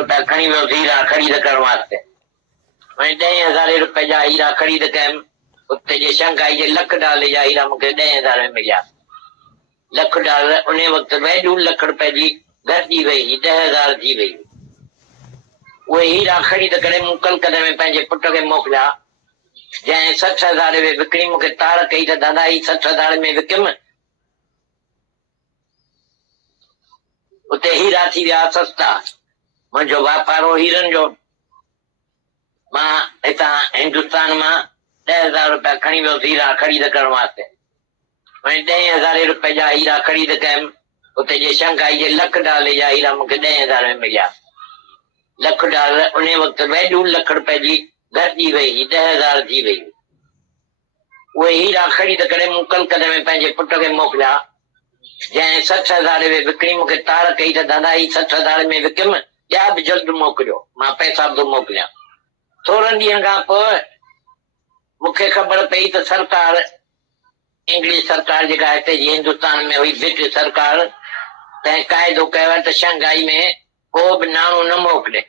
रुपया खणी वियो हीरा ख़रीद करण वास्ते। 10,000 रुपए जा हीरा ख़रीद कयमि। उते जे शंघाई जे $1,00,000 जा हीरा मूंखे 10,000 में मिलिया। $1,00,000 उन वक़्तु वैल्यू $1,00,000 जी घटिजी वई, 10,000 थी वई। उहे हीरा ख़रीद करे मूं कलकत्ते में पंहिंजे पुट खे मोकिलिया। जंहिं 60,000 में विकिणी मूंखे ताड़ कई त दादा ही 60,000 में विकियमि। उते हीरा थी विया सस्ता। मुंहिंजो वापार हो हीरनि जो। मां हितां हिंदुस्तान मां 10,000 रुपया खणी वियो हीरा ख़रीद करण वास्ते। 10,000 रुपए जा हीरा ख़रीद कयमि। उते जे शंघाई जे $1,00,000 जा हीरा मूंखे 10,000 में मिलिया। $1,00,000 उन वक़्तु वैल्यू $1,00,000 जी घटिजी वई, 10,000 थी वई। उहे हीरा ख़रीद करे मूं कलकत्ते में पंहिंजे पुट खे मोकिलिया। जंहिं 60,000 में विकिणी मूंखे ताड़ कई त दादा ही 60,000 में विकियमि, ॿिया बि जल्द मोकिलियो, मां पैसा बि थो मोकिलियां। थोरनि ॾींहंनि खां पोइ मूंखे ख़बर पई त सरकार, इंग्लिश सरकार जेका हिते जी हिंदुस्तान में हुई, ब्रिटिश सरकार, तंहिं क़ाइदो कयो आहे त शंघाई में को बि नाणो न मोकिले।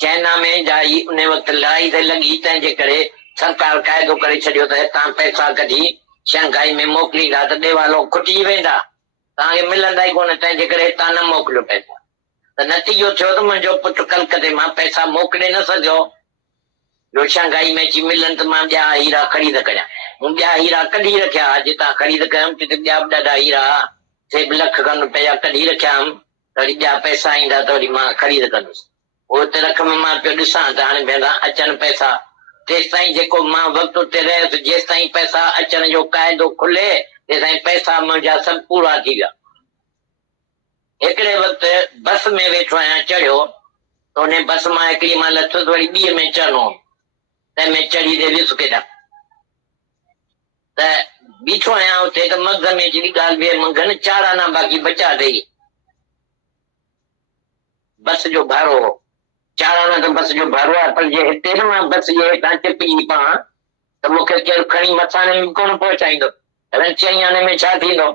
चाइना में जाई उन वक़्तु लड़ाई थिए लॻी, तंहिंजे करे सरकार क़ाइदो करे छॾियो त हितां पैसा कढी शंघाई में मोकिलींदा त ॾेवालो खुटिजी वेंदा, तव्हांखे मिलंदा ई कोन, तंहिंजे करे हितां न मोकिलियो पैसा। त नतीजो थियो त मुंहिंजो पुटु कलकत्ते मां पैसा मोकिले न सघियो। जो शंघाई में अची मिलनि त मां ॿिया हीरा ख़रीद करियां। मूं ॿिया हीरा कढी रखिया, जितां ख़रीद कयमि तिते ॿिया बि ॾाढा हीरा, 1 लख खनि रुपया कढी रखिया हुअमि। त वरी ॿिया पैसा ईंदा त वरी मां ख़रीद कंदुसि। उहो त रक़म मां पियो ॾिसां त हाणे भेंड़ा अचनि पैसा, तेसि ताईं जेको मां वक़्तु उते रहियुसि, जेसि ताईं पैसा अचण जो क़ाइदो खुले तेसि ताईं पैसा मुंहिंजा सभु पूरा थी विया। हिकिड़े वक़्तु बस में वेठो आहियां, चढ़ियो त उन बस मां हिकिड़ी मां लथुसि, वरी ॿीअ में चढ़णो, तंहिंमें चढ़ी ते वियुसि केॾां त बीठो आहियां उते त मग़ज़ में हिकिड़ी ॻाल्हि ॿिए मंगन चाराना बाक़ी बचा अथई। बस जो भाड़ो हो, चाराना त बस जो भाड़ो आहे, पर जे हिते न मां बस जे हेठां टिपी पवां त मूंखे केरु खणी मथाणे में कोन पहुचाईंदो। अरे 4 आने में छा थींदो?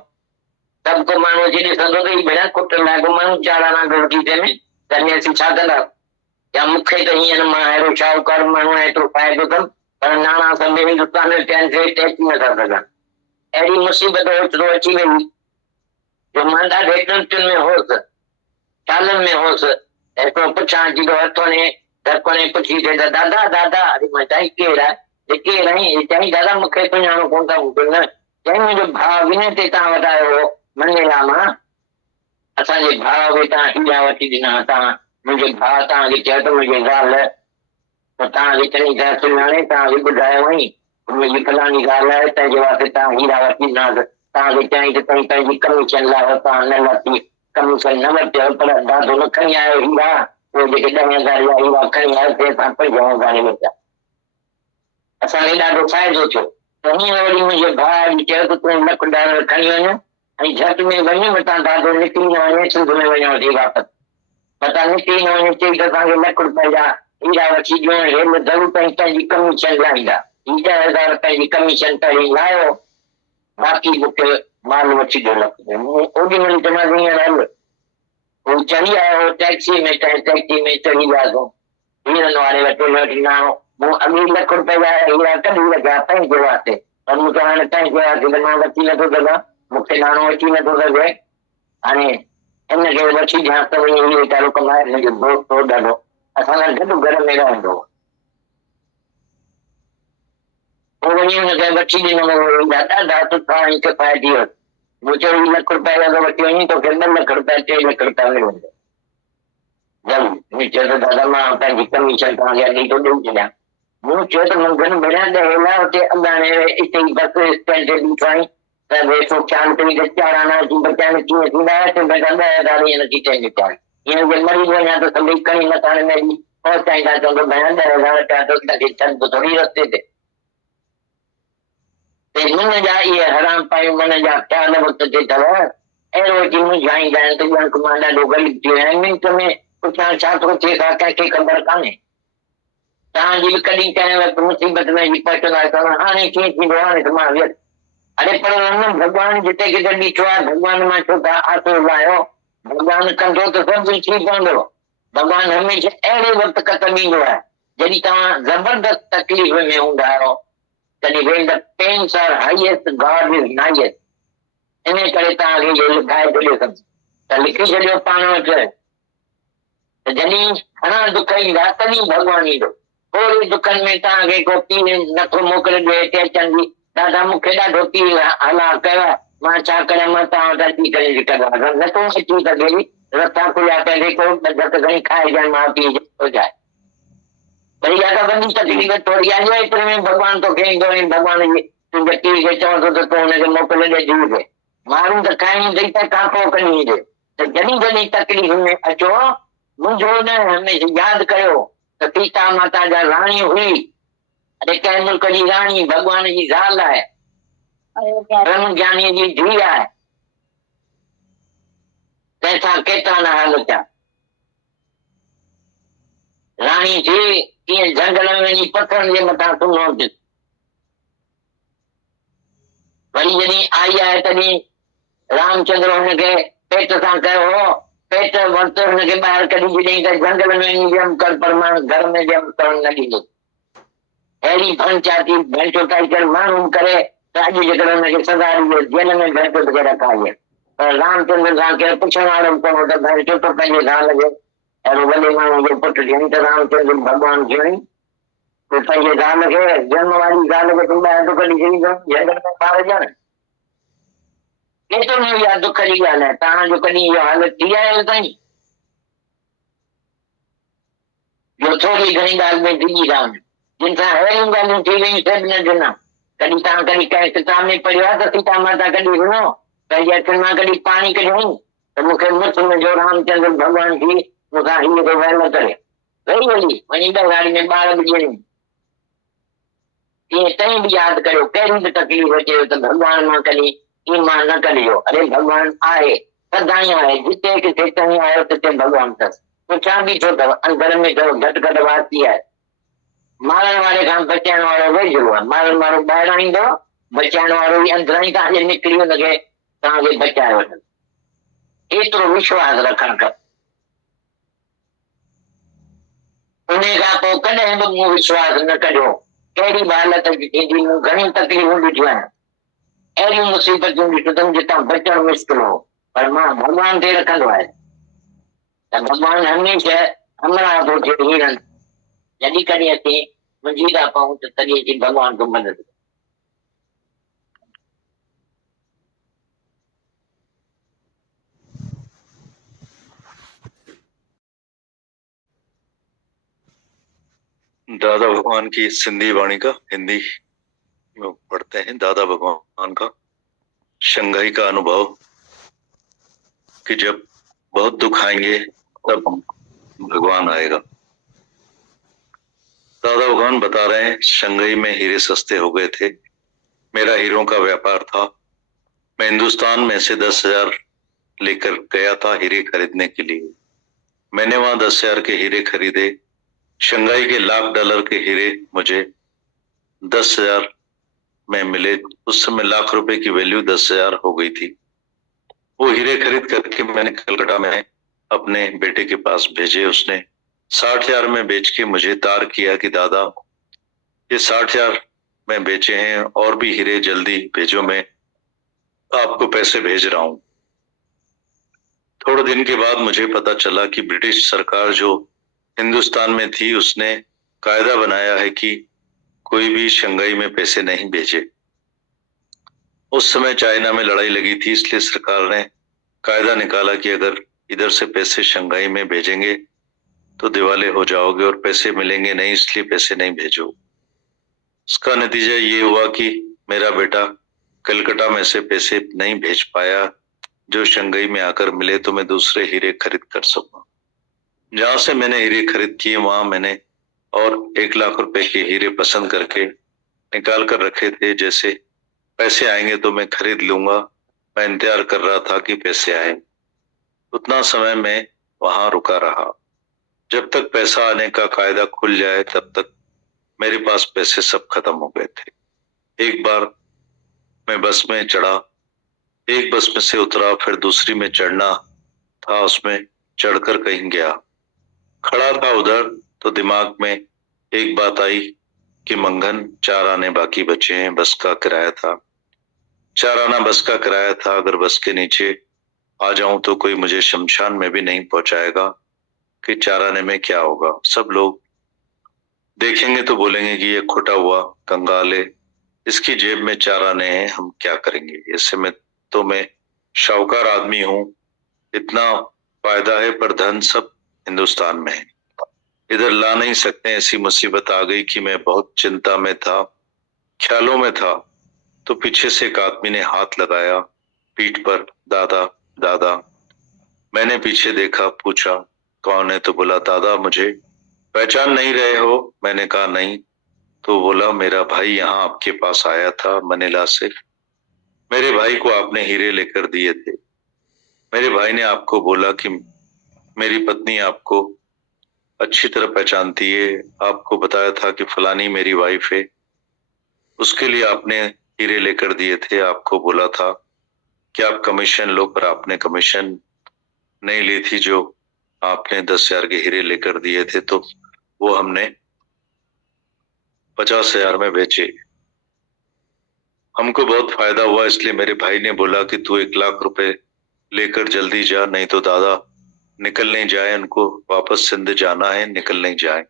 सभु को माण्हू अची ॾिसंदो त ही भेण खुट लाइक़ु माण्हू 4 आना घुरिजी थियनि त असीं छा कंदा? या मूंखे त हींअर मां अहिड़ो शाहूकार माण्हू आहियां, एतिरो फ़ाइदो अथमि, पर नाना सभु हिंदुस्तान में अची नथा सघनि। अहिड़ी मुसीबत ओतिरो अची वई जो मां ॾाढे टेंशन में होसि, ख़्यालनि में होसि। हिकिड़ो पुछां अची तो हथ वञे धड़कने पुछी थे त दादा दादा, अरे मां चई केरु आहे? केरु आहीं? चई दादा मूंखे सुञाणो कोन था मूंखे। चई मुंहिंजो भाउ विनय ते तव्हां वटि आयो हो मंडेला मां, असांजे भाउ खे तव्हां हीरा वठी ॾिना, तव्हां मुंहिंजो भाउ तव्हांखे चयो त मुंहिंजी ॻाल्हि त तव्हांखे चङी तरह सुञाणे, तव्हांखे ॿुधायो हुई मुंहिंजी फलाणी ॻाल्हि आहे, तंहिंजे वास्ते तव्हां हीरा वठी ॾिनासीं। तव्हांखे चई त तव्हीं पंहिंजी कमीशन लाइ तव्हां न वरिती, कमीशन न वरितो, पर ॾाढो न खणी आयो हीरा। उहे जेके 10,000 जा हीरा खणी आयो ते असां 5,000 वरिता, असांखे ॾाढो फ़ाइदो थियो। त हीअं वरी मुंहिंजे भाउ चयो त तूं $1,00,000 खणी वञ ऐं झटि में वञ, मतां ॾाढो निकिरी न वञे, सिंध में वञणो थी वापसि, मतां निकिरी न वञे। चई त असांखे $1,00,000 जा हीरा वठी ॾियो, हेॾो ज़रूरु पंहिंजी कमीशन लाहींदा। 10,000 पंहिंजी कमीशन पहिरीं लाहियो, बाक़ी मूंखे माल वठी ॾियो। ओॾी महिल चवंदा हींअर हल, हू चढ़ी आयो टैक्सी में, टैक्सी में चढ़ी वियासीं हीरनि वारे वटि नाणो। मूं अॻे $1,00,000 जा हीरा कढी रखिया पंहिंजे वास्ते, पर मूं त हाणे पंहिंजे वास्ते त मां वठी नथो सघां, मूंखे नाणो अची नथो सघे। हाणे हिनखे वठी ॾियां त वरी इहो वीचारो कमाए, मुंहिंजो दोस्त हो ॾाढो, असां सां गॾु घर में रहंदो। पोइ वञी हुनखे वठी ॾिनो, ॾाढा सुठा ऐं किफ़ायती हुअसि। मूं चयो $1,00,000 जा वठी वञी तोखे $2,00,000 $3,00,000 मिलंदो। चयो त दादा मां पंहिंजी कमीशन तव्हांखे अॻे थो ॾेई छॾियां। मूं चयो त मंगन भेण ॾेला हुते अॻाणे हिते ई बस स्टैंड ते बीठो आहीं त वेठो ख्यालु कई त 4 आना अची बचाइण कीअं थींदा? त बेटा 10,000 ईअं नथी चई वीचार, हीअं जे मरी वञा त सभई खणी मथाणे में पहुचाईंदा, चवंदो भेण 10,000 पिया तो तव्हांखे छॾिबो थोरी रस्ते ते। मन जा इहे हराम पायूं मन जा ख़्याल वक़्त ते अथव, अहिड़ो अची मुंझाईंदा आहिनि त ॼण मां ॾाढो ग़रीब थी वियो आहियां। मिंट में पुछां छा थो थिए कंहिंखे ख़बर कान्हे। तव्हांजी बि कॾहिं कंहिं वक़्तु मुसीबत में पहुचंदा त हाणे कीअं थींदो, हाणे त मां वियसि। अरे पर भॻवानु जिते किथे बीठो आहे, भॻवान मां छो था आसो लायो? भॻवानु कंदो त सभु थी पवंदो। भगवान हमेशा अहिड़े वक़्त क़दम ईंदो आहे जॾहिं तव्हां ज़बरदस्त तकलीफ़ में हूंदा आहियो, तॾहिं when the pains are highest, God is nighest. इन करे तव्हांखे इहो लिखाए छॾियो अथमि त लिखी छॾियो पाण वटि त जॾहिं घणा दुख ईंदा तॾहिं भॻवानु ईंदो। थोरे दुखनि में तव्हांखे को पीउ नथो मोकिले ॾिए हिते अचनि जी, दादा मूंखे ॾाढो पीउ हला कयो आहे, मां छा कयां, मां तव्हां वटि अची करे कयां, नथो अची सघे, रस्ता खुलिया पहले को बदत घणी खाइजांइ माउ पीउ हो जाए। पर इहा त वॾी तकलीफ़ थोरी आहे, एतिरे में भॻवानु तोखे ईंदो ऐं भॻवान जी तुंहिंजे पीउ खे चवंदो त तूं हुनखे मोकिले ॾे जीव खे। माण्हू त खाइण ॾेई त कांपो खणी ईंदे, त जॾहिं जॾहिं तकलीफ़ में अचो मुंहिंजो न हमेशह यादि कयो त सीता माता जा राणी हुई, अरे कंहिं मुल्क जी राणी भॻवान जी ज़ाल आहे, ब्रह्म ज्ञानीअ जी धीउ आहे, तंहिंसां केतिरा न हाल थिया। राणी थी कीअं झंगल में वञी पथरनि जे मथां सुम्हो थियुसि, वरी जॾहिं आई आहे तॾहिं रामचंद्र हुनखे पेट सां कयो हो, पेट वरित हुनखे ॿाहिरि कढी छॾियईं त झंगल में वञी ॼम कर, पर मां घर में ॼम करणु न ॾींदुसि। अहिड़ी भंचाती भैंचो ठाही करे माण्हू करे त अॼु जेकॾहिं हुनखे सज़ा ॾिजे जेल में भैंचो करे रखाइजे। पर रामचंद्र सां केरु पुछण वारो बि कोन, त भैंचो त पंहिंजे ज़ाल जो अहिड़ो वॾे माण्हू जो पुटु थियईं त रामचंद्र भॻवानु थियईं, तूं पंहिंजे ज़ाल खे, जन्म वारी ज़ाल खे तूं ॿाहिरि थो कढी छॾींदो झंगल में ॿार ॼण, केतिरो न इहा दुख जी ॻाल्हि आहे। तव्हांजो कॾहिं इहो हालत थी आहे ताईं जो थोरी घणी ॻाल्हि में डिॼी रहनि, जिन सां अहिड़ियूं ॻाल्हियूं थी वयूं सभु न ॾिना। कॾहिं तव्हां कॾहिं कंहिं किताब में पढ़ियो आहे त सीता माता कॾहिं सुनो पंहिंजे हथनि मां कॾहिं पाणी कढियईं त मूंखे मुछ मुंहिंजो रामचंद्र भॻवानु थी मूंखां हीअ थो वहम करे वही वञी वञी ॿारगाड़ी में ॿार बि ॾियणी। ईअं तई बि यादि करियो, कहिड़ी बि तकलीफ़ अचे त भॻवान मां कॾहिं ईमान न कढियो। अरे भॻवानु आहे, सदाईं आहे, जिते किथे ताईं आयो तिते भॻवानु अथसि। पुछां बि छो अथव, अंदर में अथव, घटि घटि वासी आहे। मारण वारे खां बचाइण वारो वेझो आहे, मारण वारो ॿाहिरां ईंदो, बचाइण वारो ई अंदरां ई तव्हांजे निकिरी हुनखे तव्हांखे बचाए वठंदो। एतिरो विश्वास रखणु खपे। उन खां पोइ कॾहिं बि मूं विश्वास न कढियो, कहिड़ी बि हालत थींदी, मूं घणियूं तकलीफ़ूं ॾिठियूं आहिनि, अहिड़ियूं मुसीबतूं ॾिठियूं जितां बचणु मुश्किल हो, पर मां भॻवान ते रखंदो आहे त भॻवानु हमेशह हमरा थो थिए हीरनि, जॾहिं कॾहिं अची मुंझी था पऊं त तॾहिं अची भॻवान को मदद। दादा भगवान की सिंधी वाणी का हिंदी में पढ़ते हैं। दादा भगवान का शंघाई का अनुभव कि जब बहुत दुख आएंगे तब भगवान आएगा। दादा भगवान बता रहे हैं, शंघाई में हीरे सस्ते हो गए थे, मेरा हीरों का व्यापार था, मैं हिंदुस्तान में से 10,000 लेकर गया था हीरे खरीदने के लिए। मैंने वहां 10,000 के हीरे खरीदे। शंघाई के $1,00,000 के हीरे मुझे 10,000 में मिले। उस समय ₹1,00,000 की वैल्यू 10,000 हो गई थी। वो हीरे खरीद करके मैंने कलकत्ता में अपने बेटे के पास भेजे। उसने 60,000 में बेच के मुझे तार किया कि दादा ये 60,000 में बेचे हैं और भी हीरे जल्दी भेजो, मैं आपको पैसे भेज रहा हूं। थोड़े दिन के बाद मुझे पता चला कि ब्रिटिश सरकार जो हिंदुस्तान में थी उसने कायदा बनाया है कि कोई भी शंघाई में पैसे नहीं भेजे। उस समय चाइना में लड़ाई लगी थी, इसलिए सरकार ने कायदा निकाला कि अगर इधर से पैसे शंघाई में भेजेंगे तो दिवाले हो जाओगे और पैसे मिलेंगे नहीं, इसलिए पैसे नहीं भेजो। इसका नतीजा ये हुआ कि मेरा बेटा कलकत्ता में से पैसे नहीं भेज पाया जो शंघाई में आकर मिले तो मैं दूसरे हीरे खरीद कर सकूं। जहां से मैंने हीरे खरीद किए वहां मैंने और ₹1,00,000 के हीरे पसंद करके निकाल कर रखे थे। जैसे पैसे आएंगे तो मैं खरीद लूंगा, मैं इंतजार कर रहा था कि पैसे आए। उतना समय मैं वहां रुका रहा। जब तक पैसा आने का कायदा खुल जाए तब तक मेरे पास पैसे सब खत्म हो गए थे। एक बार मैं बस में चढ़ा, एक बस में से उतरा, फिर दूसरी में चढ़ना था, उसमें चढ़कर कहीं गया। खड़ा था उधर तो दिमाग में एक बात आई कि मंगन 4 आने बाकी बचे हैं, बस का किराया था, 4 आना बस का किराया था। अगर बस के नीचे आ जाऊं तो कोई मुझे शमशान में भी नहीं पहुंचाएगा कि 4 आने में क्या होगा। सब लोग देखेंगे तो बोलेंगे कि ये खोटा हुआ कंगाल है, इसकी जेब में 4 आने हैं, हम क्या करेंगे। ऐसे में तो मैं शाहूकार आदमी हूं, इतना फायदा है, पर धन सब हिंदुस्तान में है, इधर ला नहीं सकते। ऐसी मुसीबत आ गई कि मैं बहुत चिंता में था, ख्यालों में था। तो पीछे से एक आदमी ने हाथ लगाया पीठ पर। दादा, दादा। मैंने पीछे देखा, पूछा कौन है, तो बोला दादा मुझे पहचान नहीं रहे हो। मैंने कहा नहीं। तो बोला मेरा भाई यहाँ आपके पास आया था मनीला से, मेरे भाई को आपने हीरे लेकर दिए थे। मेरे भाई ने आपको बोला कि मेरी पत्नी आपको अच्छी तरह पहचानती है, आपको बताया था कि फलानी मेरी वाइफ है, उसके लिए आपने हीरे लेकर दिए थे। आपको बोला था कि आप कमीशन लो, पर आपने कमीशन नहीं ली थी। जो आपने 10,000 के हीरे लेकर दिए थे तो वो हमने 50,000 में बेचे। हमको बहुत फायदा हुआ, इसलिए मेरे भाई ने बोला कि तू 1 लाख रुपए लेकर जल्दी जा, नहीं तो दादा निकल नहीं जाए, उनको वापस सिंध जाना है, निकल नहीं जाए।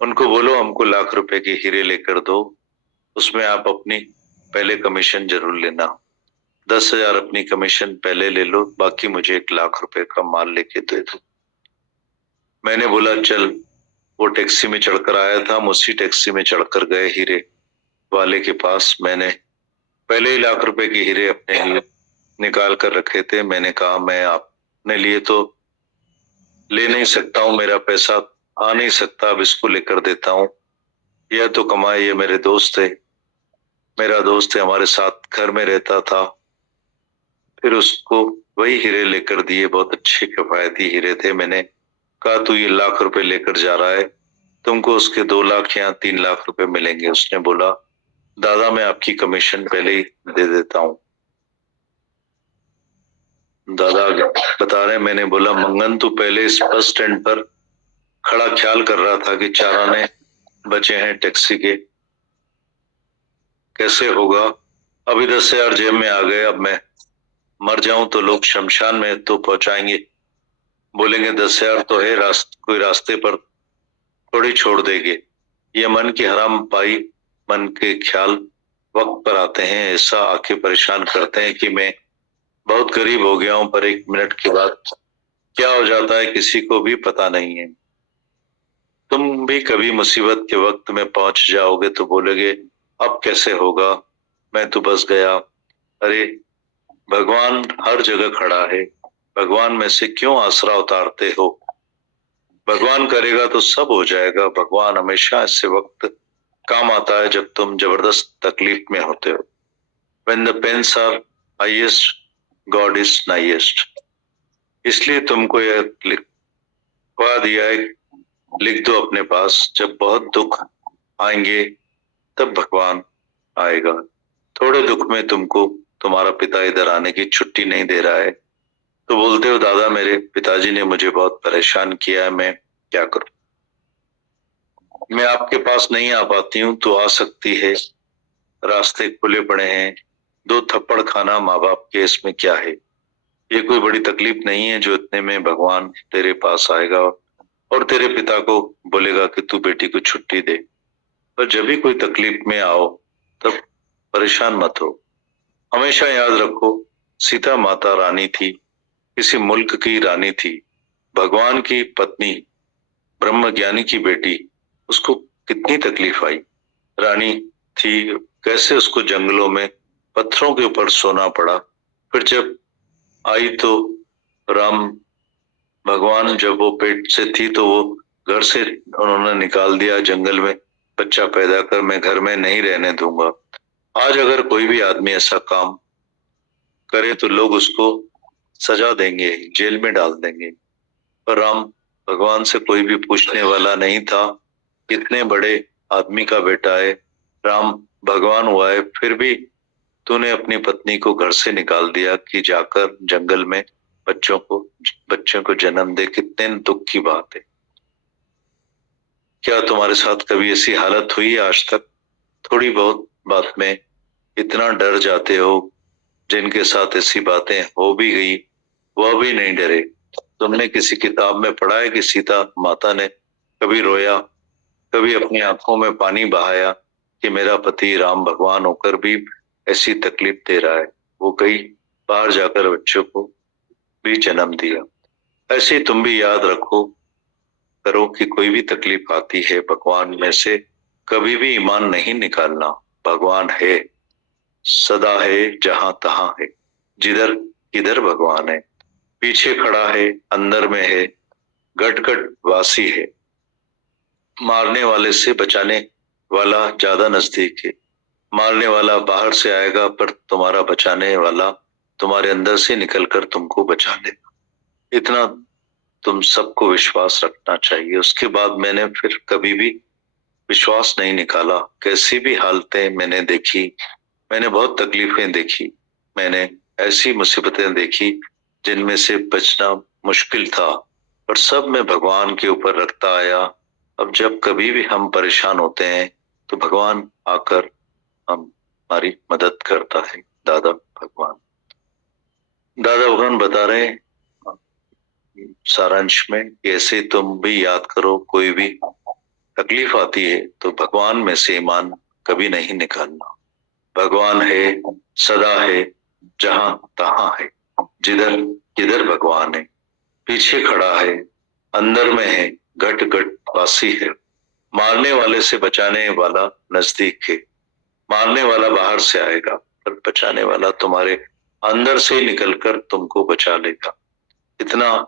उनको बोलो हमको 1 लाख रुपए के हीरे लेकर दो, उसमें आप अपनी पहले कमीशन जरूर लेना। 10,000 अपनी कमीशन पहले ले लो, बाकी मुझे 1 लाख रुपए का माल लेके दे दो। मैंने बोला चल। वो टैक्सी में चढ़कर आया था, हम उसी टैक्सी में चढ़कर गए हीरे वाले के पास। मैंने पहले ही 1 लाख रुपए के हीरे अपने लिए निकाल कर रखे थे। मैंने कहा मैं अपने लिए तो ले नहीं सकता हूँ, मेरा पैसा आ नहीं सकता, अब इसको लेकर देता हूँ, यह तो कमाए, ये मेरे दोस्त है, मेरा दोस्त है, हमारे साथ घर में रहता था। फिर उसको वही हीरे लेकर दिए, बहुत अच्छे किफायती हीरे थे। मैंने कहा तू ये 1 लाख रुपए लेकर जा रहा है, तुमको उसके 2 लाख या 3 लाख रुपए मिलेंगे। उसने बोला दादा मैं आपकी कमीशन पहले ही दे देता हूँ। दादा बता रहे, मैंने बोला मंगन तू पहले इस बस स्टैंड पर खड़ा ख्याल कर रहा था कि 4 आने बचे हैं टैक्सी के, कैसे होगा। अभी 10,000 जेब में आ गए, अब मैं मर जाऊं तो लोग शमशान में तो पहुंचाएंगे, बोलेंगे 10,000 तो है, कोई रास्ते पर थोड़ी छोड़ देंगे। ये मन की हराम पाई, मन के ख्याल वक्त पर आते हैं, ऐसा आके परेशान करते हैं कि मैं बहुत गरीब हो गया हूं, पर 1 मिनट के बाद क्या हो जाता है किसी को भी पता नहीं है। तुम भी कभी मुसीबत के वक्त में पहुंच जाओगे तो बोलोगे अब कैसे होगा, मैं तो बस गया। अरे भगवान हर जगह खड़ा है, भगवान में से क्यों आसरा उतारते हो। भगवान करेगा तो सब हो जाएगा। भगवान हमेशा ऐसे वक्त काम आता है जब तुम जबरदस्त तकलीफ में होते हो। When the pains are highest, God is nighest। इसलिए तुमको यह लिखवा दिया है, लिख दो अपने पास, जब बहुत दुख आएंगे तब भगवान आएगा। थोड़े दुख में तुमको तुम्हारा पिता इधर आने की छुट्टी नहीं दे रहा है, तो बोलते हो दादा मेरे पिताजी ने मुझे बहुत परेशान किया है, मैं क्या करूं। मैं आपके पास नहीं आ पाती हूँ तो आ सकती है, रास्ते खुले पड़े हैं, 2 थप्पड़ खाना माँ बाप के, इसमें क्या है। ये कोई बड़ी तकलीफ नहीं है जो इतने में भगवान तेरे पास आएगा और तेरे पिता को बोलेगा कि तू बेटी को छुट्टी दे। पर जब भी कोई तकलीफ में आओ तब परेशान मत हो। हमेशा याद रखो सीता माता रानी थी, किसी मुल्क की रानी थी, भगवान की पत्नी, ब्रह्म ज्ञानी की बेटी, उसको कितनी तकलीफ आई। रानी थी, कैसे उसको जंगलों में पत्थरों के ऊपर सोना पड़ा। फिर जब आई तो राम भगवान, जब वो पेट से थी तो वो घर से उन्होंने निकाल दिया, जंगल में बच्चा पैदा कर, मैं घर में नहीं रहने दूंगा। आज अगर कोई भी आदमी ऐसा काम करे तो लोग उसको सजा देंगे, जेल में डाल देंगे, पर राम भगवान से कोई भी पूछने वाला नहीं था। इतने बड़े आदमी का बेटा है, राम भगवान हुआ है, फिर भी तूने अपनी पत्नी को घर से निकाल दिया कि जाकर जंगल में बच्चों को जन्म दे। कितने दुख की बात है। क्या तुम्हारे साथ कभी ऐसी हालत हुई आज तक? थोड़ी बहुत बात में इतना डर जाते हो, जिनके साथ ऐसी बातें हो भी गई वह भी नहीं डरे। तुमने किसी किताब में पढ़ा है कि सीता माता ने कभी रोया, कभी अपनी आंखों में पानी बहाया कि मेरा पति राम भगवान होकर भी ऐसी तकलीफ दे रहा है। वो कई बाहर जाकर बच्चों को भी जन्म दिया। ऐसे तुम भी याद रखो करो कि कोई भी तकलीफ आती है, भगवान में से कभी भी ईमान नहीं निकालना। भगवान है, सदा है, जहां तहां है, जिधर किधर भगवान है। पीछे खड़ा है, अंदर में है, घट घट वासी है। मारने वाले से बचाने वाला ज्यादा नजदीक है। मारने वाला बाहर से आएगा, पर तुम्हारा बचाने वाला तुम्हारे अंदर से निकलकर तुमको बचा लेगा। इतना तुम सबको विश्वास रखना चाहिए। उसके बाद मैंने फिर कभी भी विश्वास नहीं निकाला। कैसी भी हालतें मैंने देखी, मैंने बहुत तकलीफें देखी, मैंने ऐसी मुसीबतें देखी जिनमें से बचना मुश्किल था, पर सब मैं भगवान के ऊपर रखता आया। अब जब कभी भी हम परेशान होते हैं तो भगवान आकर हमारी मदद करता है। दादा भगवान बता रहे हैं सारांश में, ऐसे तुम भी याद करो, कोई भी तकलीफ आती है तो भगवान में से ईमान कभी नहीं निकालना। भगवान है, सदा है, जहां तहां है, जिधर किधर भगवान है। पीछे खड़ा है, अंदर में है, घट घट वासी है। मारने वाले से बचाने वाला नजदीक है। मारने वाला बाहर से आएगा, पर बचाने वाला तुम्हारे अंदर से निकलकर तुमको बचा लेगा। इतना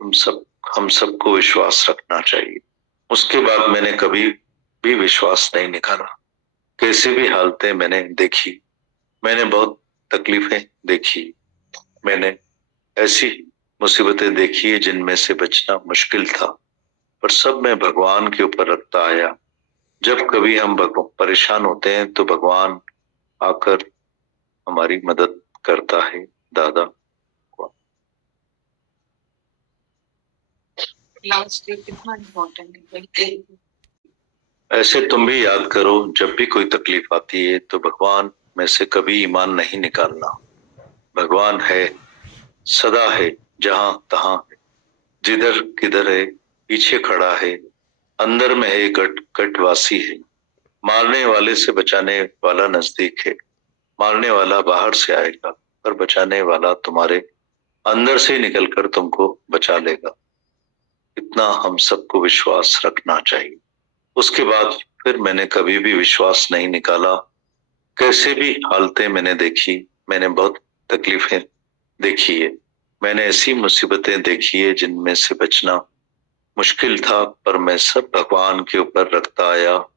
हम सबको विश्वास रखना चाहिए। उसके बाद मैंने कभी भी विश्वास नहीं निकाला। कैसी भी हालतें मैंने देखी, मैंने बहुत तकलीफें देखी, मैंने ऐसी मुसीबतें देखी है जिनमें से बचना मुश्किल था, पर सब मैं भगवान के ऊपर रखता आया। जब कभी हम परेशान होते हैं तो भगवान आकर हमारी मदद करता है। दादा लास्ट डे कितना इम्पोर्टेंट है। ऐसे तुम भी याद करो, जब भी कोई तकलीफ आती है तो भगवान में से कभी ईमान नहीं निकालना। भगवान है, सदा है, जहां तहां है, जिधर किधर है, पीछे खड़ा है, अंदर में है, घट घट वासी है। मारने वाले से बचाने वाला नजदीक है। मारने वाला बाहर से आएगा, पर बचाने वाला तुम्हारे अंदर से निकलकर तुमको बचा लेगा। इतना हम सबको विश्वास रखना चाहिए। उसके बाद फिर मैंने कभी भी विश्वास नहीं निकाला। कैसे भी हालतें मैंने देखी, मैंने बहुत तकलीफें देखी है, मैंने ऐसी मुसीबतें देखी है जिनमें से बचना मुश्किल था, पर मैं सब भगवान के ऊपर रखता आया।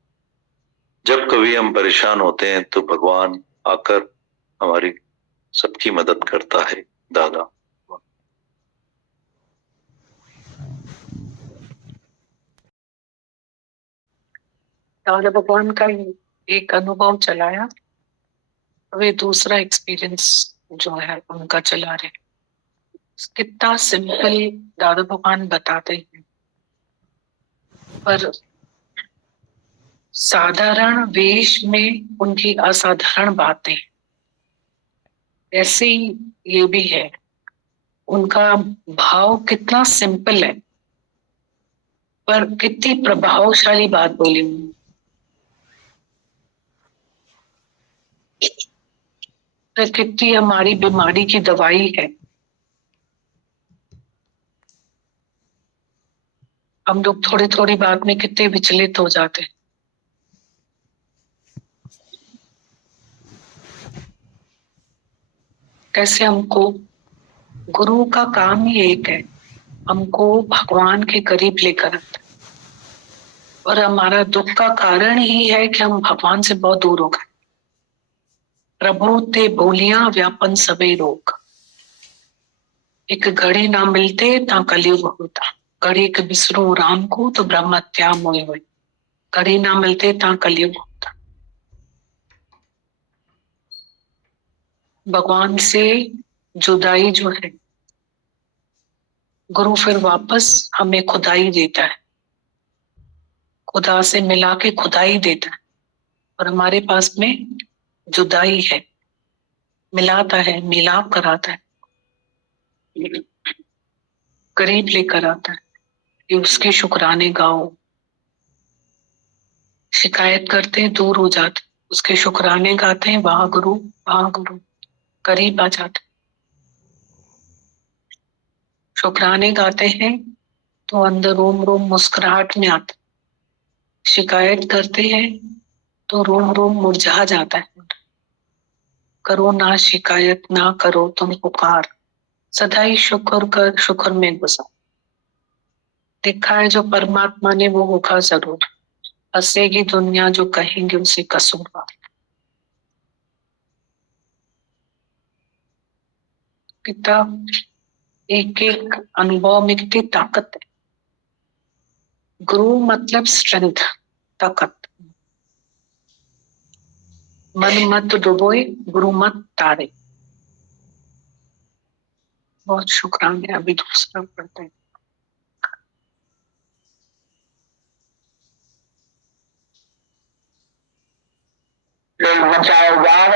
जब कभी हम परेशान होते हैं तो भगवान आकर हमारी सबकी मदद करता है। दादा दादा भगवान का एक अनुभव चलाया, वे दूसरा एक्सपीरियंस जो है उनका चला रहे। कितना सिंपल दादा भगवान बताते हैं, पर साधारण वेश में उनकी असाधारण बातें। ऐसे ही ये भी है, उनका भाव कितना सिंपल है, पर कितनी प्रभावशाली बात बोली उन्होंने। कितनी हमारी बीमारी की दवाई है। हम लोग थोड़ी थोड़ी बात में कितने विचलित हो जाते हैं। कैसे हमको गुरु का काम ही एक है, हमको भगवान के करीब लेकर आता है, और हमारा दुख का कारण ही है कि हम भगवान से बहुत दूर हो गए। प्रभु ते बोलियां व्यापन सबे रोग, एक घड़ी ना मिलते ता कलयुग होता। घड़ी के बिसरो राम को तो ब्रह्म हत्या मोए हुए। घड़ी ना मिलते ता कलयुग होता। भगवान से जुदाई जो है, गुरु फिर वापस हमें खुदाई देता है। खुदा से मिला के खुदाई देता है, और हमारे पास में जुदाई है, मिलाता है, मिलाप कराता है, करीब लेकर आता है कि उसके शुक्राने गाओ। शिकायत करते हैं, दूर हो जाते, उसके शुक्राने गाते हैं, वाह गुरु करीब आ जाते। शुक्राने गाते हैं तो अंदर रोम रोम मुस्कुराहट में आता। शिकायत करते हैं तो रोम रोम मुरझा जाता है। करो ना शिकायत, ना करो तुम पुकार, सदा ही शुक्र कर, शुक्र में गुजार। देखा है जो परमात्मा ने वो होगा जरूर, हंसेगी दुनिया जो कहेंगे उसे कसूरवार। पिता एक एक अनुभव में कितनी ताकत है। गुरु मतलब स्ट्रेंथ, ताकत। मन मत डुबोए, गुरु मत तारे। बहुत शुक्राने। अभी दूसरा पढ़ते हैं। बचाओ यार,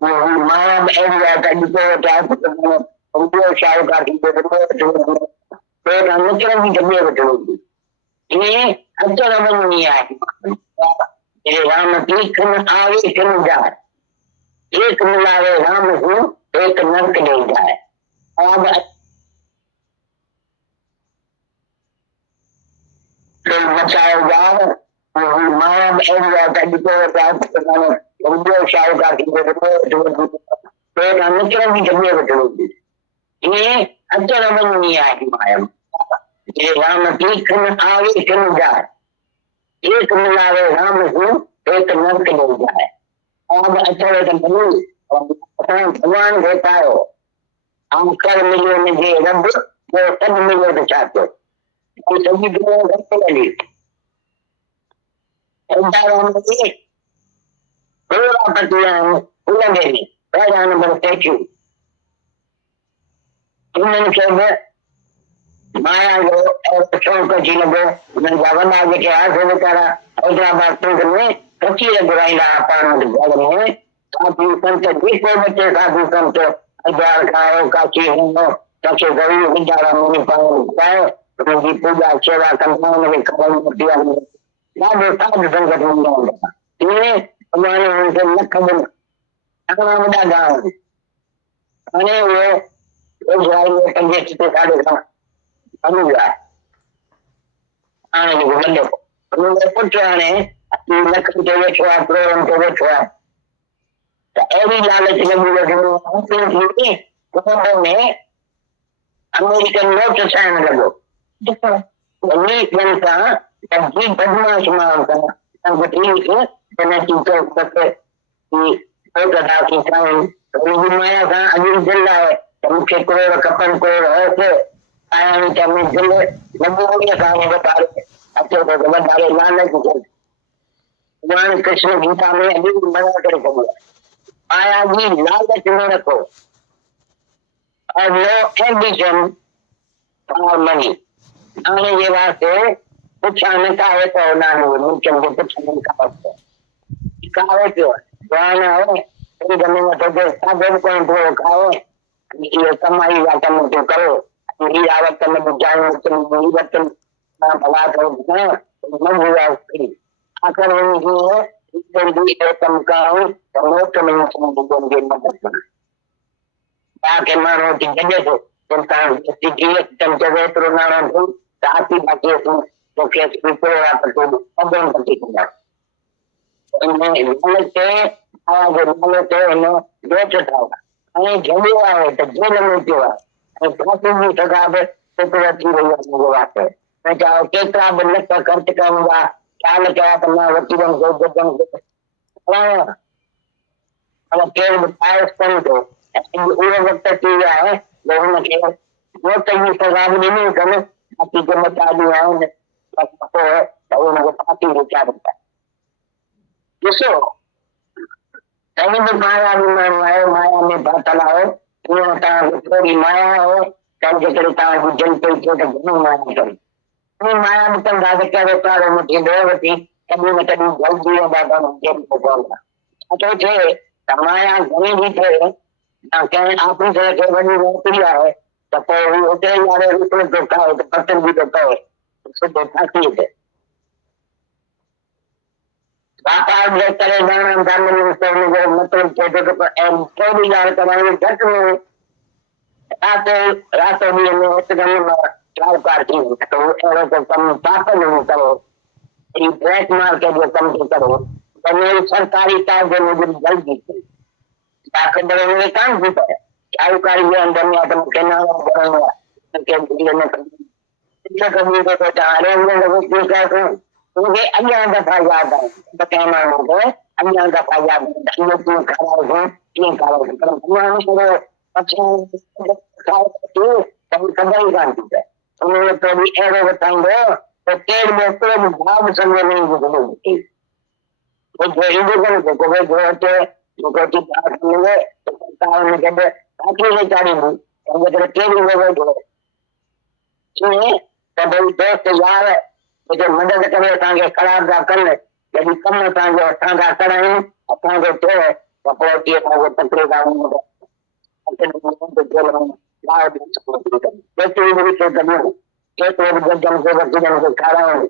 माया में ऐसा शाहूकार की ये अज्जर अमल नहीं है। राम तीख आवे फिर जाए, एक मिलावे राम हूँ, एक नरक नहीं जाए। अब बचाओ यार, माया में ऐसा शाहूकार की ये अज्जर अमल नहीं है माया में। राम तीख आवे फिर जाए, एक मिलावे राम हूँ, एक नरक नहीं जाए। अब भगवान देता है, हम कर मिलो मुझे रब, वो सब मिलो तो चाहते सभी उल्लंघनी नंबर स्टैच्यू माया जी लगो जवन आगे के हाथ बेचारा हैदराबाद पिंड में कच्ची बुराई में साधु संत विश्व बच्चे साधु संत हजार खाओ काची हो काचे गई विचारा मुनि पाओ उनकी पूजा सेवा करना उनके खबर दिया साधु साधु संगत में ये हमारे उनसे लखन बड़ा गाँव अने वो जाए में पंजे चिते साढ़े का अनुग्रह आने को बंदे को उन्होंने पूछा ने लखन के वे छुआ प्रोग्राम के वे छुआ तो ऐसी लालच लगी है कि उन्होंने अमेरिकन नोट साइन लगो अनेक जनता जी बदमाश मान का संगठन के जनती को करते कि एक आधा की साइन तो माया का अजीब जिला है मुख्य करोड़ कपन करोड़ है से आया नहीं कि हमें जिले लंबे सामने बता रहे अच्छे को बता रहे लालच के भगवान कृष्ण गीता में अभी मना कर बोला आया जी लालच में रखो और नो एम्बिशन और मनी आने के वास्ते कुछ आने का है तो ना मुख्य को कुछ आने का है कहावे क्यों गाना है तेरी जमीन में तो देखता देव को इंट्रो खाओ ये कमाई जाता में तो करो ये आवत में जानो तुम नहीं बतन ना भला करो ना मन हुआ उसकी आकर वो है इधर भी कम का हो तो नोट में तुम दुकान के मदद बना ताकि मानो कि जगह को चिंता स्थिति तुम जगह तो ना हो ताकि बाकी तो केस रिपोर्ट आता तो अब हम पति को दो चटावा અને જવું આવે તો જે લમું કેવા અને પાછું સગાવે તો થી રહી વાત છે मैं चाहो केतरा बल्ले का खर्च करूंगा क्या क्या करना वकीलों को जजों को अब केवल बताए स्तन को वो वक्त किया है लोगों ने केवल वो कहीं सगाव नहीं करने बाकी के बता दिया है तो उनको पार्टी क्या करता है जिसो कहीं भी माया अभिमान आए माया में बातल आओ थोड़ी माया हो कहीं के करता है जन पे तो माया करो माया में चल रहा क्या कारो मुठी देवती कभी न कभी जल्दी बाबा जेल को बोलना तो थे माया घणी भी थे कहीं आपनी से के बनी नौकरी है तो कोई होते यारे रूप में धोखा है तो पतन भी धोखा है उससे धोखा किए थे व्यापार जो करे जाना धर्म में जो मतलब तो भी यार कराएंगे घट में रातों भी में एकदम साहूकार की तो एरो को कम ताकत नहीं करो ये ब्रेक मार के जो कम करो तो मेरी सरकारी कार्य में मुझे जल्दी थी ताकत बड़े मेरे काम भी है साहूकारी जो अंदर में आते मुझे ना बोलूँगा के लिए मैं इतना कभी तो चाहे लोग क्यों कहते हैं उनके अन्य दफा याद है बताना होगा अन्य दफा याद है अन्य क्यों खड़ा हो ये खड़ा हो पर हमारे को अच्छा खाओ तो कभी ही गांधी है उन्होंने तो भी एरो बताएंगे तो तेल में तो भाव समझ नहीं गुजरेगी वो जो इंडियन को कोई जो होते जो कोई बात मिले तो कारण में कहते बाकी नहीं चाहे नहीं तो वो तेल में वो जो ये तब दोस्त यार मुझे मदद करे ताकि खराब ना कर ले यदि कम न ताकि असांजा कराएं असांजो थे तो पोती को तकलीफ आऊंगा तो जेल में लाओ भी सपोर्ट कर तो भी तो करना के तो जन से बच्चों को खड़ा है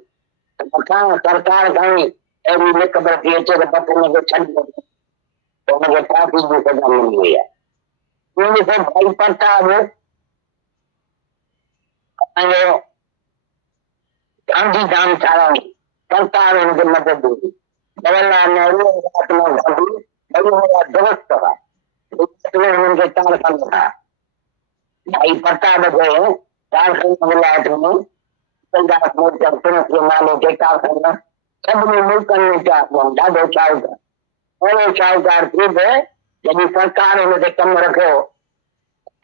तो सरकार कहीं एवरी में खबर थी तो पता नहीं को छन तो मुझे काफी भी सजा मिली है ये सब भाई पड़ता है अरे गांधी धाम सारा सरकार उनकी मदद दी जवाहरलाल नेहरू अपना गांधी बड़ी हुआ दोस्त था उसने उनके चार साल था भाई प्रताप गए 4 साल विलायत में पंजाब मोर्चा तुरंत के माले के 4 साल सब में मुल्क में चाहते ढाडो चाहता और चाहकार फिर यदि सरकार उन्हें कम रखो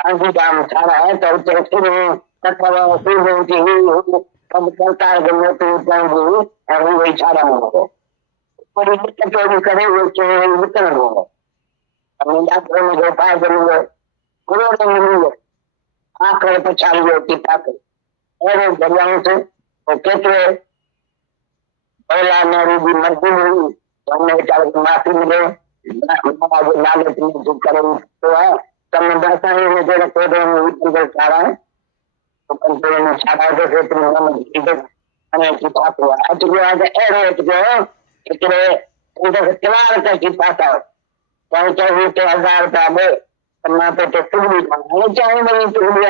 गांधी धाम सारा है तो उसे फिर तत्व फिर अब सरकार के नौकरी जाएंगे और वही सारा होगा और ये तो करे वो चाहिए वितरण होगा हमने डॉक्टर में जो पाए करेंगे करोड़ों मिलेंगे आंकड़े पर चालू होती ताकत और दरियाओं से वो कहते जवाहरलाल नेहरू की मर्जी हुई तो हमने बेचारे को माफी मिले लालच में जो करे तो है तब मैं दर्शाने में जो रखे में सारा है तो कंट्रोल में सारा जो है तो मैं इधर अने की बात हुआ आज जो आज एरो जो इतने उधर किनारे तक की बात है चाहे चाहे तो 1000 रुपया दे करना तो टुकड़ी नहीं चाहे मेरी टुकड़ी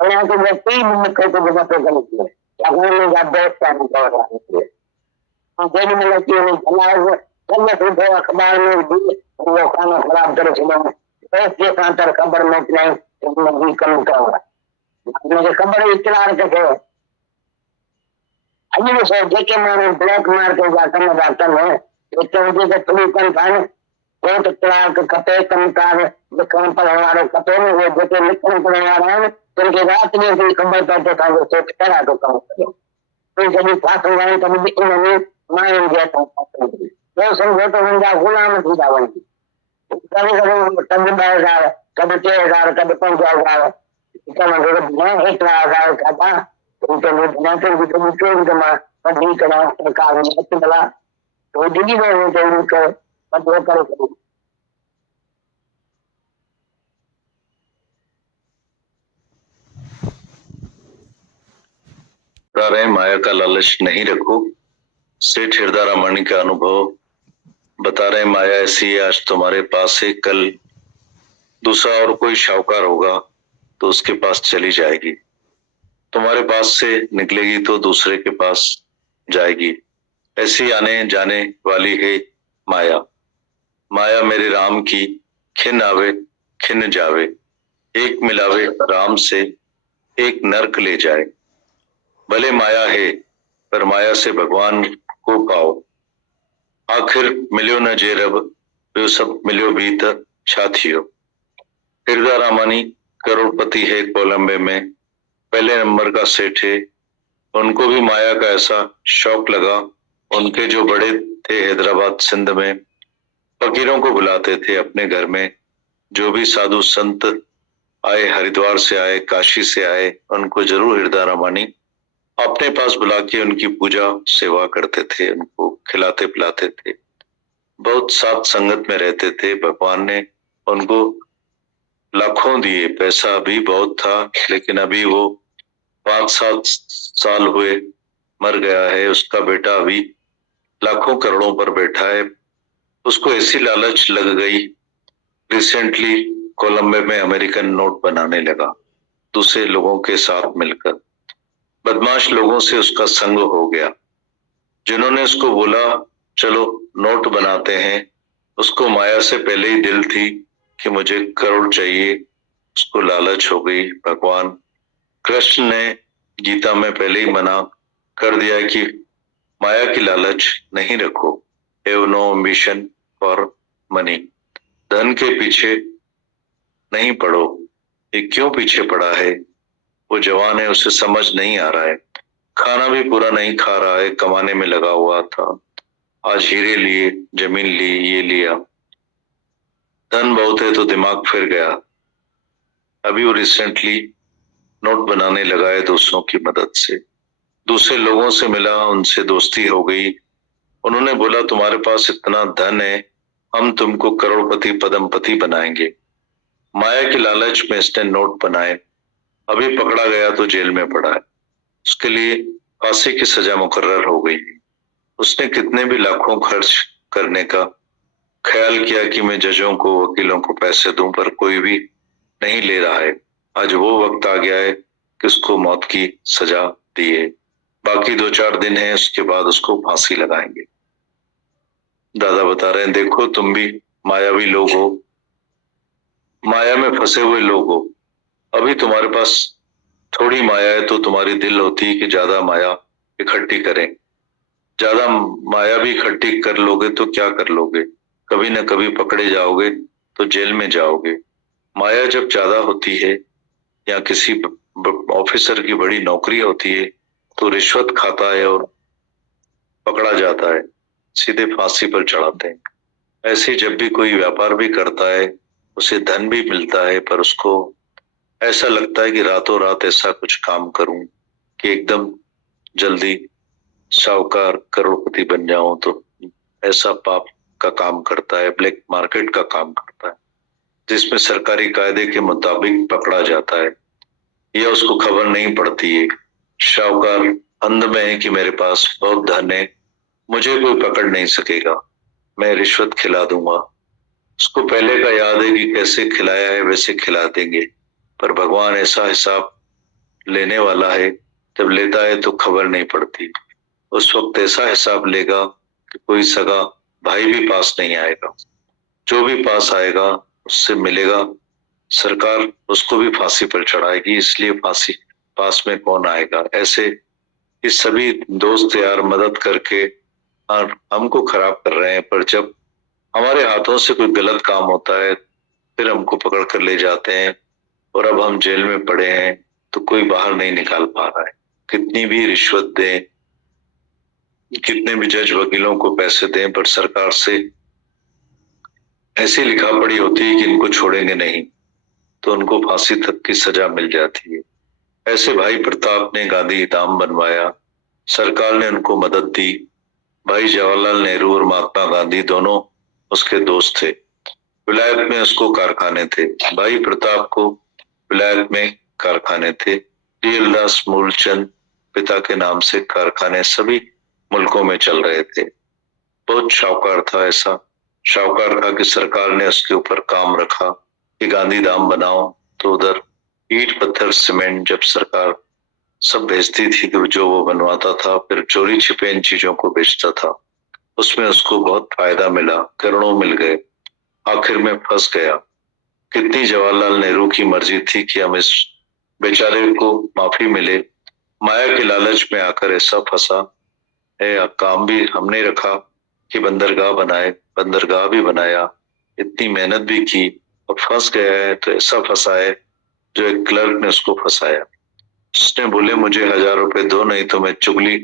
और यहाँ तो मैं 3 मिनट को जगह पे गलती है या कोई नहीं जाता है क्या नहीं कर रहा है तो जेल में लगती है चला जब मैं अखबार में भी वो खाना खराब करे चलो उसके साथ खबर में नहीं तो मैं भी कम करूँगा मुझे खबर है इतना रखे अभी से जेके मारे ब्लैक मार के जाकर मैं जाता है तो मुझे से थोड़ी कम खाने वो तो क्लार्क कपे कमकार दुकान पर हमारे कपे में वो जेके लिखने पड़े आ रहे हैं तो उनके रात में भी खबर पाते था वो सोच करा तो कम करो तो जब पास हो गए तब भी उन्होंने मान दिया था तो समझो तो उनका गुलाम थी जावंगी कभी कभी कभी 2000 कभी 3000 कभी 5000 मैं 1000 का था तो मैं तो भी पढ़ी करा सरकार ने बोला तो दिल्ली में तो उनको मतलब करो रहे माया का लालच नहीं रखो। सेठ हिरदारामणी का अनुभव बता रहे माया ऐसी है आज तुम्हारे पास है कल दूसरा और कोई शाहूकार होगा तो उसके पास चली जाएगी तुम्हारे पास से निकलेगी तो दूसरे के पास जाएगी ऐसी आने जाने वाली है माया। माया मेरे राम की खिन आवे खिन जावे एक मिलावे राम से एक नरक ले जाए। भले माया है पर माया से भगवान को पाओ आखिर मिलियो न जे रब ॿियो सब मिलियो भी त छा थियो। हिरदारामणी करोड़पति है कोलंबे में पहले नंबर का सेठ है। उनको भी माया का ऐसा शौक लगा उनके जो बड़े थे हैदराबाद सिंध में फकीरों को बुलाते थे अपने घर में जो भी साधु संत आए हरिद्वार से आए काशी से आए उनको जरूर हिरदारामणी अपने पास बुला के उनकी पूजा सेवा करते थे, उनको खिलाते पिलाते थे, बहुत साथ संगत में रहते थे। भगवान ने उनको लाखों दिए, पैसा भी बहुत था, लेकिन अभी वो 5-7 साल हुए मर गया है। उसका बेटा अभी लाखों करोड़ों पर बैठा है। उसको ऐसी लालच लग गई, रिसेंटली कोलंबो में अमेरिकन नोट बनाने लगा, दूसरे लोगों के साथ मिलकर। बदमाश लोगों से उसका संग हो गया, जिन्होंने उसको बोला चलो नोट बनाते हैं। उसको माया से पहले ही दिल थी कि मुझे करोड़ चाहिए, उसको लालच हो गई। भगवान कृष्ण ने गीता में पहले ही मना कर दिया कि माया की लालच नहीं रखो, have no ambition for money, धन के पीछे नहीं पड़ो। ये क्यों पीछे पड़ा है? वो जवान है, उसे समझ नहीं आ रहा है, खाना भी पूरा नहीं खा रहा है, कमाने में लगा हुआ था, आज हीरे लिए, जमीन ली, ये लिया, धन बहुत है तो दिमाग फिर गया। अभी वो रिसेंटली नोट बनाने लगा है दूसरों की मदद से, दूसरे लोगों से मिला, उनसे दोस्ती हो गई। उन्होंने बोला तुम्हारे पास इतना धन है, हम तुमको करोड़पति पद्मपति बनाएंगे। माया की लालच में इसने नोट बनाए, अभी पकड़ा गया तो जेल में पड़ा है। उसके लिए फांसी की सजा मुकर्रर हो गई। उसने कितने भी लाखों खर्च करने का ख्याल किया कि मैं जजों को, वकीलों को पैसे दूं, पर कोई भी नहीं ले रहा है। आज वो वक्त आ गया है कि उसको मौत की सजा दी है। बाकी 2-4 दिन है, उसके बाद उसको फांसी लगाएंगे। दादा बता रहे हैं देखो तुम भी मायावी लोग हो, माया में फंसे हुए लोग हो। अभी तुम्हारे पास थोड़ी माया है तो तुम्हारी दिल होती है कि ज्यादा माया इकट्ठी करें। ज्यादा माया भी इकट्ठी कर लोगे तो क्या कर लोगे? कभी न कभी पकड़े जाओगे तो जेल में जाओगे। माया जब ज्यादा होती है या किसी ऑफिसर की बड़ी नौकरी होती है तो रिश्वत खाता है और पकड़ा जाता है, सीधे फांसी पर चढ़ाते हैं। ऐसे जब भी कोई व्यापार भी करता है उसे धन भी मिलता है, पर उसको ऐसा लगता है कि रातों रात ऐसा कुछ काम करूं कि एकदम जल्दी साहूकार करोड़पति बन जाऊं, तो ऐसा पाप का काम करता है, ब्लैक मार्केट का काम करता है, जिसमें सरकारी कायदे के मुताबिक पकड़ा जाता है। यह उसको खबर नहीं पड़ती है। साहूकार अंध में है कि मेरे पास बहुत धन है, मुझे कोई पकड़ नहीं सकेगा, मैं रिश्वत खिला दूंगा। उसको पहले का याद है कि कैसे खिलाया है वैसे खिला देंगे, पर भगवान ऐसा हिसाब लेने वाला है, जब लेता है तो खबर नहीं पड़ती। उस वक्त ऐसा हिसाब लेगा कि कोई सगा भाई भी पास नहीं आएगा, जो भी पास आएगा उससे मिलेगा, सरकार उसको भी फांसी पर चढ़ाएगी, इसलिए फांसी पास में कौन आएगा। ऐसे ये सभी दोस्त यार मदद करके और हमको खराब कर रहे हैं, पर जब हमारे हाथों से कोई गलत काम होता है फिर हमको पकड़ कर ले जाते हैं, और अब हम जेल में पड़े हैं तो कोई बाहर नहीं निकाल पा रहा है। कितनी भी रिश्वत दें, कितने भी जज वकीलों को पैसे दें, पर सरकार से ऐसी लिखा पड़ी होती है कि इनको छोड़ेंगे नहीं, तो उनको फांसी तक की सजा मिल जाती है। ऐसे भाई प्रताप ने गांधी धाम बनवाया, सरकार ने उनको मदद दी। भाई जवाहरलाल नेहरू और महात्मा गांधी दोनों उसके दोस्त थे। विलायत में उसको कारखाने थे, भाई प्रताप को विलायत में कारखाने थे। दिलदास मूलचंद पिता के नाम से कारखाने सभी मुल्कों में चल रहे थे। बहुत शाहूकार था, ऐसा शाहूकार था कि सरकार ने उसके ऊपर काम रखा कि गांधी धाम बनाओ, तो उधर ईंट पत्थर सीमेंट जब सरकार सब भेजती थी तो जो वो बनवाता था, फिर चोरी छिपे इन चीजों को बेचता था। उसमें उसको बहुत फायदा मिला, करोड़ों मिल गए, आखिर में फंस गया। कितनी जवाहरलाल नेहरू की मर्जी थी कि हम इस बेचारे को माफी मिले, माया के लालच में आकर ऐसा फंसा है। काम भी हमने रखा कि बंदरगाह बनाए, बंदरगाह भी बनाया, इतनी मेहनत भी की, और फंस गया है तो ऐसा फंसा है जो एक क्लर्क ने उसको फंसाया। उसने बोले मुझे 1000 रुपए दो, नहीं तो मैं चुगली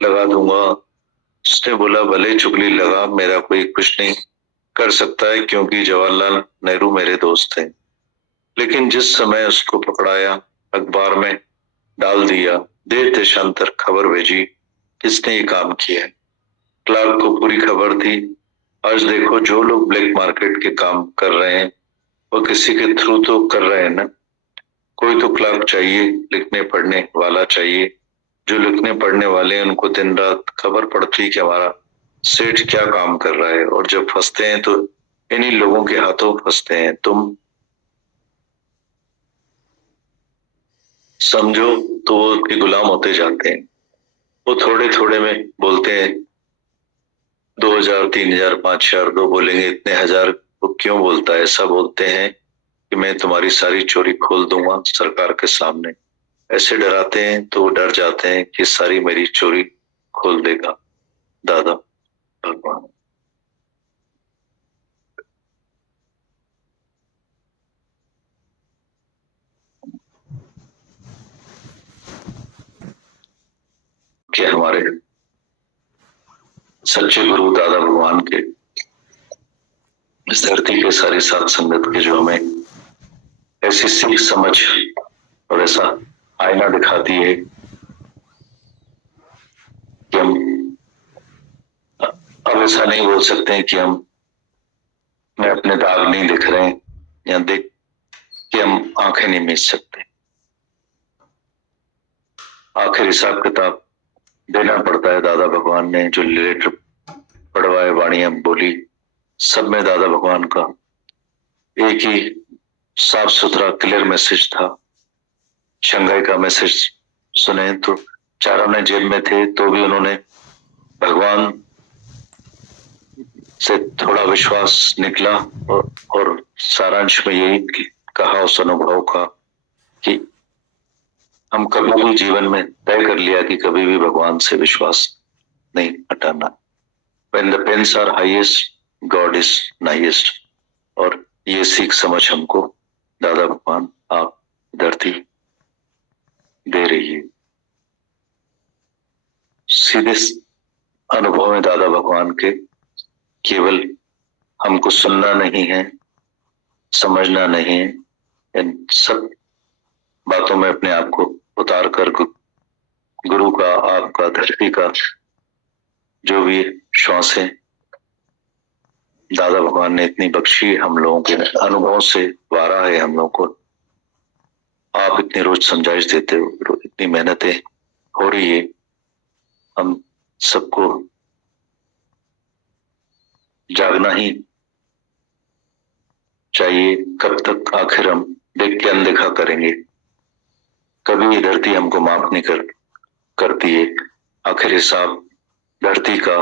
लगा दूंगा। उसने बोला भले चुगली लगा, मेरा कोई कुछ नहीं कर सकता है क्योंकि जवाहरलाल नेहरू मेरे दोस्त हैं। लेकिन जिस समय उसको पकड़ाया, अखबार में डाल दिया, देर देशांतर खबर भेजी, किसने ये काम किया है। क्लार्क को पूरी खबर थी। आज देखो जो लोग ब्लैक मार्केट के काम कर रहे हैं वो किसी के थ्रू तो कर रहे हैं ना। कोई तो क्लार्क चाहिए, लिखने पढ़ने वाला चाहिए। जो लिखने पढ़ने वाले हैं उनको दिन रात खबर पड़ती है कि हमारा सेठ क्या काम कर रहा है, और जब फंसते हैं तो इन्हीं लोगों के हाथों फंसते हैं। तुम समझो तो वो उनके गुलाम होते जाते हैं। वो थोड़े थोड़े में बोलते हैं 2000, 3000, 5000, दो बोलेंगे इतने हजार। वो क्यों बोलता है ऐसा? बोलते हैं कि मैं तुम्हारी सारी चोरी खोल दूंगा सरकार के सामने। ऐसे डराते हैं तो वो डर जाते हैं कि सारी मेरी चोरी खोल देगा दादा भगवान। कि हमारे सच्चे गुरु दादा भगवान के इस धरती के सारे साथ संगत के जो हमें ऐसी सीख समझ और ऐसा आईना दिखाती है कि हम अब ऐसा नहीं बोल सकते हैं कि हम में अपने दाग नहीं दिख रहे हैं या देख कि हम आंखें नहीं मीच सकते। आखिर हिसाब किताब देना पड़ता है। दादा भगवान ने जो लेटर पढ़वाए, वाणियां बोली, सब में दादा भगवान का एक ही साफ सुथरा क्लियर मैसेज था। शंघाई का मैसेज सुने तो चारों ने जेब में थे तो भी उन्होंने भगवान से थोड़ा विश्वास निकला और सारांश में यही कहा उस अनुभव का कि हम कभी भी जीवन में तय कर लिया कि कभी भी भगवान से विश्वास नहीं हटाना। When the pens are highest, God is nighest। और ये सीख समझ हमको दादा भगवान आप धरती दे रही है। सीधे अनुभव में दादा भगवान के केवल हमको सुनना नहीं है, समझना नहीं है, इन सब बातों में अपने आप को उतार कर गुरु का, आपका, धरती का जो भी श्वास है दादा भगवान ने इतनी बख्शी हम लोगों के अनुभव से वारा है हम लोगों को। आप इतनी रोज समझाइश देते हो, इतनी मेहनतें हो रही है, हम सबको जागना ही चाहिए। कब तक आखिर हम देख के अनदेखा करेंगे? कभी धरती हमको माफ नहीं करती है। आखिर हिसाब धरती का,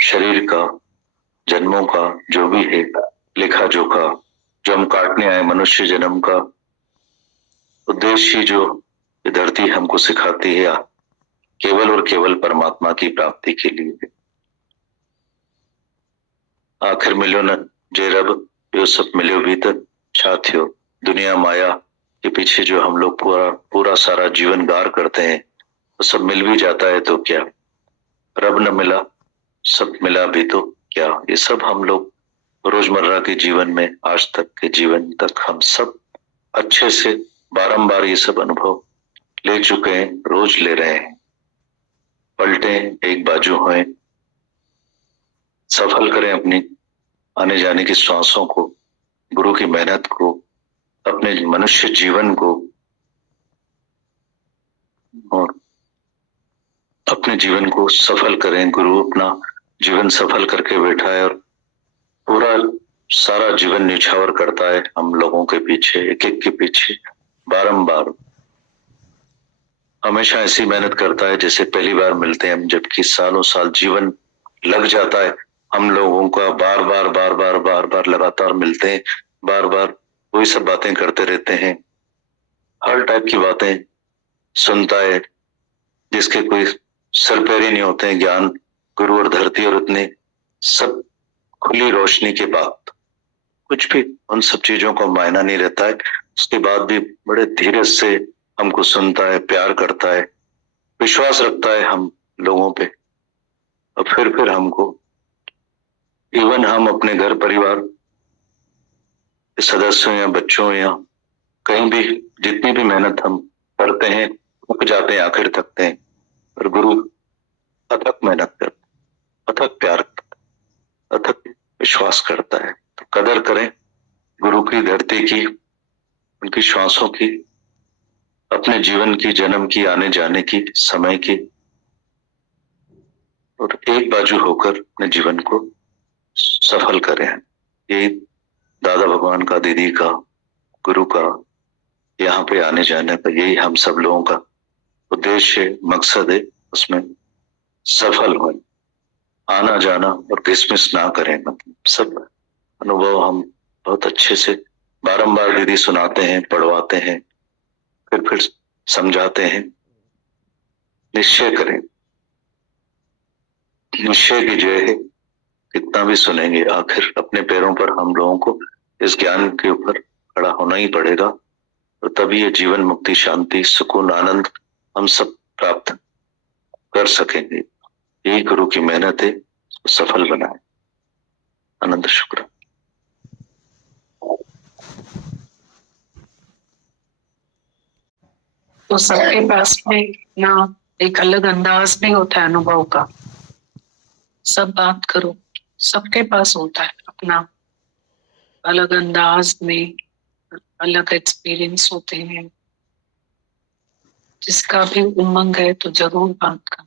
शरीर का, जन्मों का जो भी है लेखा जोखा, जो हम काटने आए मनुष्य जन्म का उद्देश्य ही जो धरती हमको सिखाती है केवल और केवल परमात्मा की प्राप्ति के लिए। आखिर मिलो न जे रब, यो सब मिलो भीतर छा थियो। दुनिया माया के पीछे जो हम लोग पूरा सारा जीवन गार करते हैं वो सब मिल भी जाता है तो क्या? रब न मिला, सब मिला भी तो क्या? ये सब हम लोग रोजमर्रा के जीवन में, आज तक के जीवन तक हम सब अच्छे से बारंबार ये सब अनुभव ले चुके हैं, रोज ले रहे हैं। पलटे एक बाजू होए, सफल करें अपनी आने जाने की श्वासों को, गुरु की मेहनत को, अपने मनुष्य जीवन को, और अपने जीवन को सफल करें। गुरु अपना जीवन सफल करके बैठा है और पूरा सारा जीवन निछावर करता है हम लोगों के पीछे, एक एक के पीछे बारंबार। हमेशा ऐसी मेहनत करता है जैसे पहली बार मिलते हैं हम, जबकि सालों साल जीवन लग जाता है हम लोगों का। बार बार बार बार बार बार लगातार मिलते हैं, बार बार वही सब बातें करते रहते हैं। हर टाइप की बातें सुनता है जिसके कोई सर पैर ही नहीं होते हैं। ज्ञान, गुरु और धरती और इतने सब खुली रोशनी के बाद कुछ भी उन सब चीजों का मायना नहीं रहता है। उसके बाद भी बड़े धीरज से हमको सुनता है, प्यार करता है, विश्वास रखता है हम लोगों पे। और फिर हमको इवन हम अपने घर परिवार के सदस्यों या बच्चों या कहीं भी जितनी भी मेहनत हम करते हैं रुक जाते हैं, आखिर थकते हैं, और गुरु अथक मेहनत करता, अथक प्यार करता, अथक विश्वास करता है। तो कदर करें गुरु की, धरती की, उनकी श्वासों की, अपने जीवन की, जन्म की, आने जाने की, समय की, और एक बाजू होकर अपने जीवन को सफल करें। यही दादा भगवान का, दीदी का, गुरु का यहाँ पे आने जाने का, यही हम सब लोगों का उद्देश्य, मकसद है। उसमें सफल हो, आना जाना और किसमिस ना करें। मतलब सब अनुभव हम बहुत अच्छे से बारंबार दीदी सुनाते हैं, पढ़वाते हैं, फिर समझाते हैं। निश्चय करें, निश्चय की जय है। कितना भी सुनेंगे, आखिर अपने पैरों पर हम लोगों को इस ज्ञान के ऊपर खड़ा होना ही पड़ेगा, और तभी ये जीवन मुक्ति, शांति, सुकून, आनंद हम सब प्राप्त कर सकेंगे। यही गुरु की मेहनत है, सफल बनाए। अनंत शुक्र। तो सबके पास में ना एक अलग अंदाज भी होता है अनुभव का। सब बात करो, सबके पास होता है अपना अलग अंदाज में, अलग एक्सपीरियंस होते हैं। जिसका भी उमंग है तो जरूर बात करो।